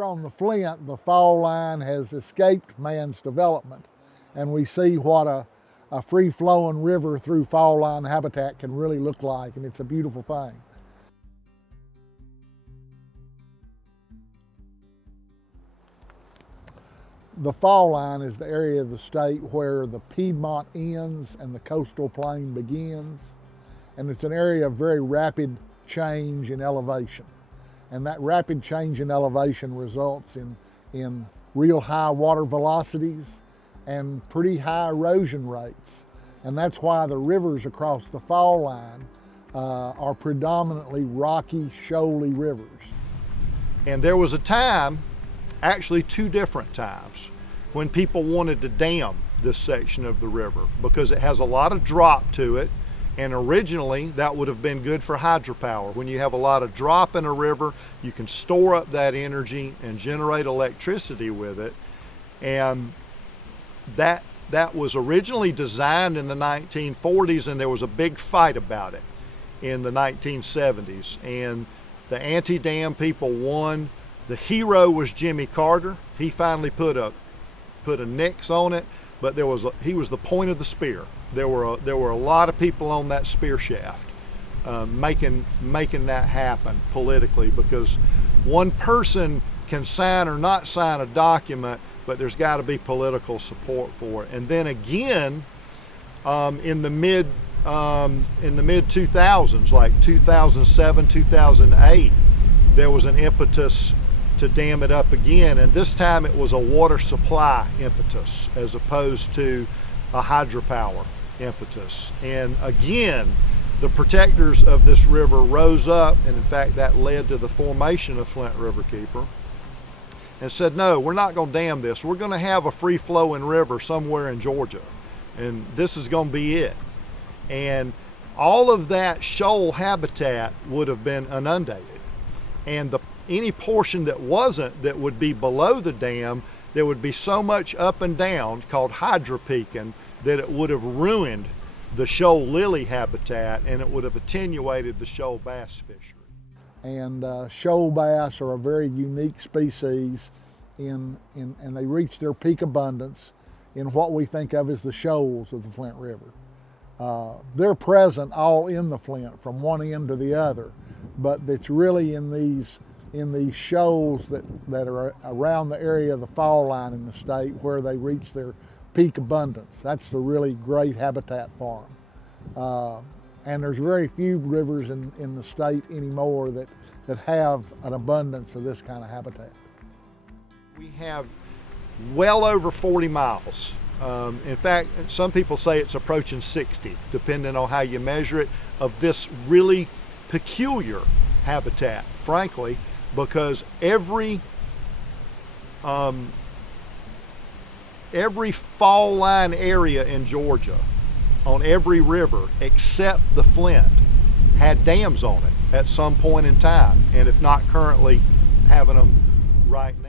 Here on the Flint, the fall line has escaped man's development, and we see what a free-flowing river through fall line habitat can really look like, and it's a beautiful thing. The fall line is the area of the state where the Piedmont ends and the coastal plain begins, and it's an area of very rapid change in elevation. And that rapid change in elevation results in real high water velocities and pretty high erosion rates. And that's why the rivers across the fall line are predominantly rocky, shoaly rivers. And there was a time, actually two different times, when people wanted to dam this section of the river because it has a lot of drop to it. And originally, that would have been good for hydropower. When you have a lot of drop in a river, you can store up that energy and generate electricity with it. And that was originally designed in the 1940s, and there was a big fight about it in the 1970s. And the anti-dam people won. The hero was Jimmy Carter. He finally put a nix on it, but he was the point of the spear. There were a lot of people on that spear shaft making that happen politically, because one person can sign or not sign a document, but there's got to be political support for it. And then again, in the mid 2000s, like 2007, 2008, there was an impetus to dam it up again, and this time it was a water supply impetus as opposed to a hydropower impetus. And again, the protectors of this river rose up, and in fact that led to the formation of Flint Riverkeeper, and said, no, we're not going to dam this. We're going to have a free-flowing river somewhere in Georgia, and this is going to be it. And all of that shoal habitat would have been inundated, and any portion that wasn't, that would be below the dam, there would be so much up and down called hydropeaking that it would have ruined the shoal lily habitat, and it would have attenuated the shoal bass fishery. And shoal bass are a very unique species, and they reach their peak abundance in what we think of as the shoals of the Flint River. They're present all in the Flint from one end to the other, but it's really in these shoals that are around the area of the fall line in the state where they reach their peak abundance. That's the really great habitat for them. And there's very few rivers in the state anymore that have an abundance of this kind of habitat. We have well over 40 miles. In fact, some people say it's approaching 60, depending on how you measure it, of this really peculiar habitat, frankly, because every fall line area in Georgia, on every river except the Flint, had dams on it at some point in time, and if not currently having them right